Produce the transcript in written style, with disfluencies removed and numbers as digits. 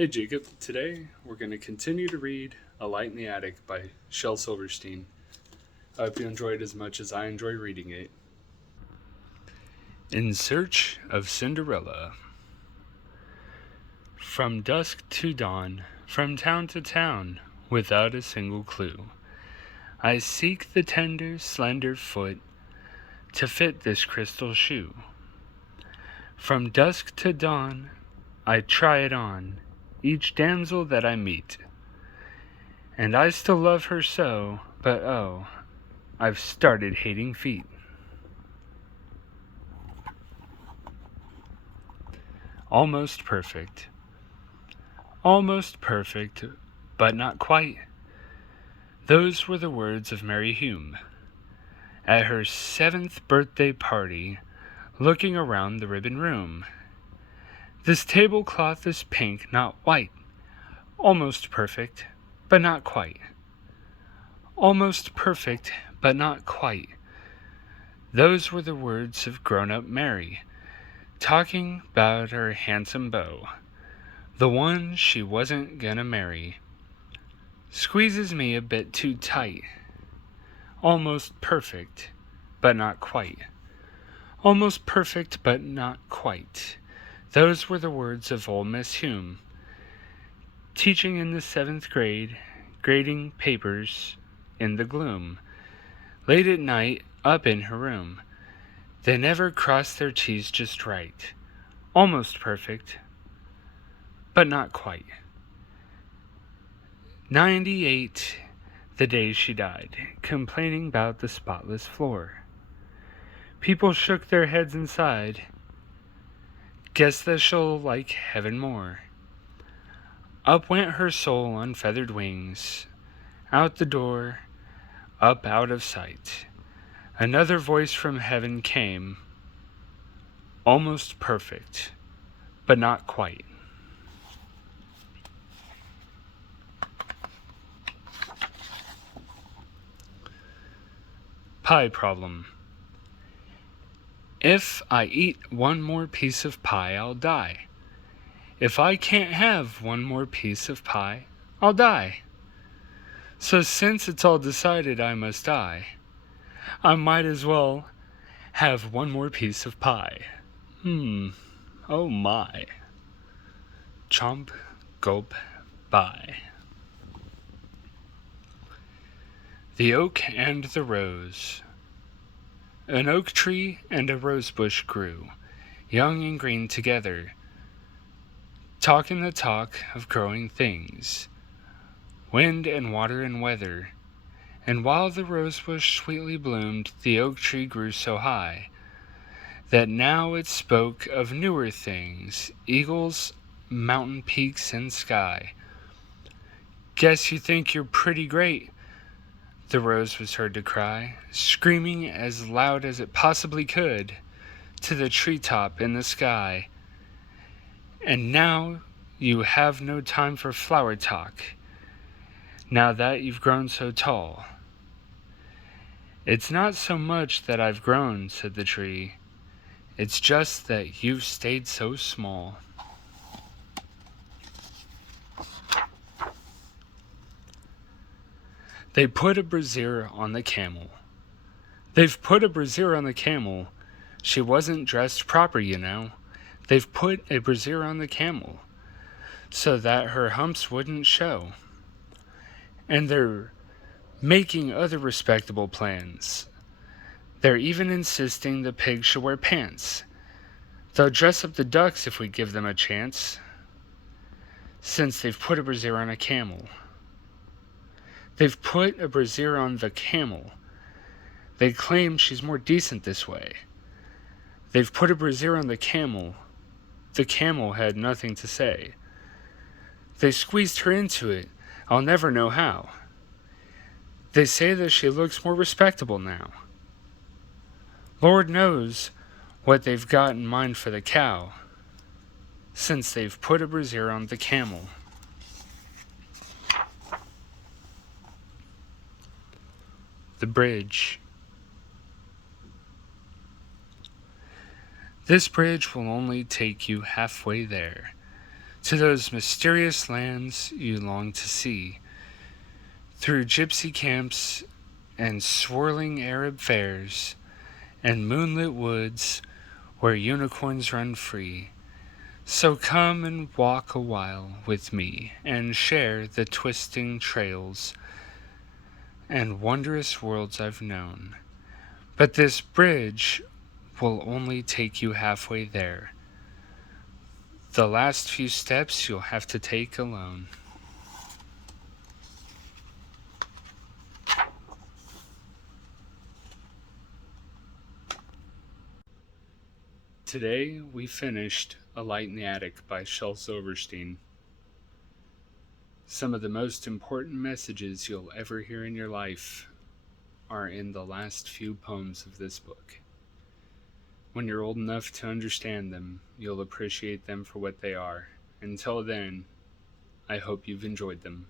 Hey Jacob, today we're going to continue to read A Light in the Attic by Shel Silverstein. I hope you enjoy it as much as I enjoy reading it. In Search of Cinderella. From dusk to dawn, from town to town, without a single clue, I seek the tender, slender foot to fit this crystal shoe. From dusk to dawn, I try it on each damsel that I meet, and I still love her so, but oh, I've started hating feet. Almost perfect. Almost perfect, but not quite. Those were the words of Mary Hume at her 7th birthday party, looking around the ribbon room. This tablecloth is pink, not white. Almost perfect, but not quite. Almost perfect, but not quite. Those were the words of grown-up Mary, talking about her handsome beau, the one she wasn't gonna marry. Squeezes me a bit too tight. Almost perfect, but not quite. Almost perfect, but not quite. Those were the words of old Miss Hume, teaching in the 7th grade, grading papers in the gloom. Late at night, up in her room, they never crossed their T's just right. Almost perfect, but not quite. 98, the day she died, complaining about the spotless floor. People shook their heads and sighed. Guess that she'll like heaven more. Up went her soul on feathered wings, out the door, up out of sight. Another voice from heaven came, almost perfect, but not quite. Pie problem. If I eat one more piece of pie, I'll die. If I can't have one more piece of pie, I'll die. So since it's all decided I must die, I might as well have one more piece of pie. Oh my. Chomp, gulp, bye. The Oak and the Rose. An oak tree and a rose bush grew, young and green together, talking the talk of growing things, wind and water and weather. And while the rose bush sweetly bloomed, the oak tree grew so high that now it spoke of newer things, eagles, mountain peaks, and sky. Guess you think you're pretty great, the rose was heard to cry, screaming as loud as it possibly could to the treetop in the sky. And now you have no time for flower talk, now that you've grown so tall. It's not so much that I've grown, said the tree. It's just that you've stayed so small. They put a brassiere on the camel. They've put a brassiere on the camel. She wasn't dressed proper, you know. They've put a brassiere on the camel so that her humps wouldn't show. And they're making other respectable plans. They're even insisting the pig should wear pants. They'll dress up the ducks if we give them a chance, since they've put a brassiere on a camel. They've put a brassiere on the camel. They claim she's more decent this way. They've put a brassiere on the camel. The camel had nothing to say. They squeezed her into it. I'll never know how. They say that she looks more respectable now. Lord knows what they've got in mind for the cow, since they've put a brassiere on the camel. The bridge. This bridge will only take you halfway there, to those mysterious lands you long to see, through gypsy camps and swirling Arab fairs, and moonlit woods where unicorns run free. So come and walk a while with me, and share the twisting trails and wondrous worlds I've known. But this bridge will only take you halfway there. The last few steps you'll have to take alone. Today we finished A Light in the Attic by Shel Silverstein. Some of the most important messages you'll ever hear in your life are in the last few poems of this book. When you're old enough to understand them, you'll appreciate them for what they are. Until then, I hope you've enjoyed them.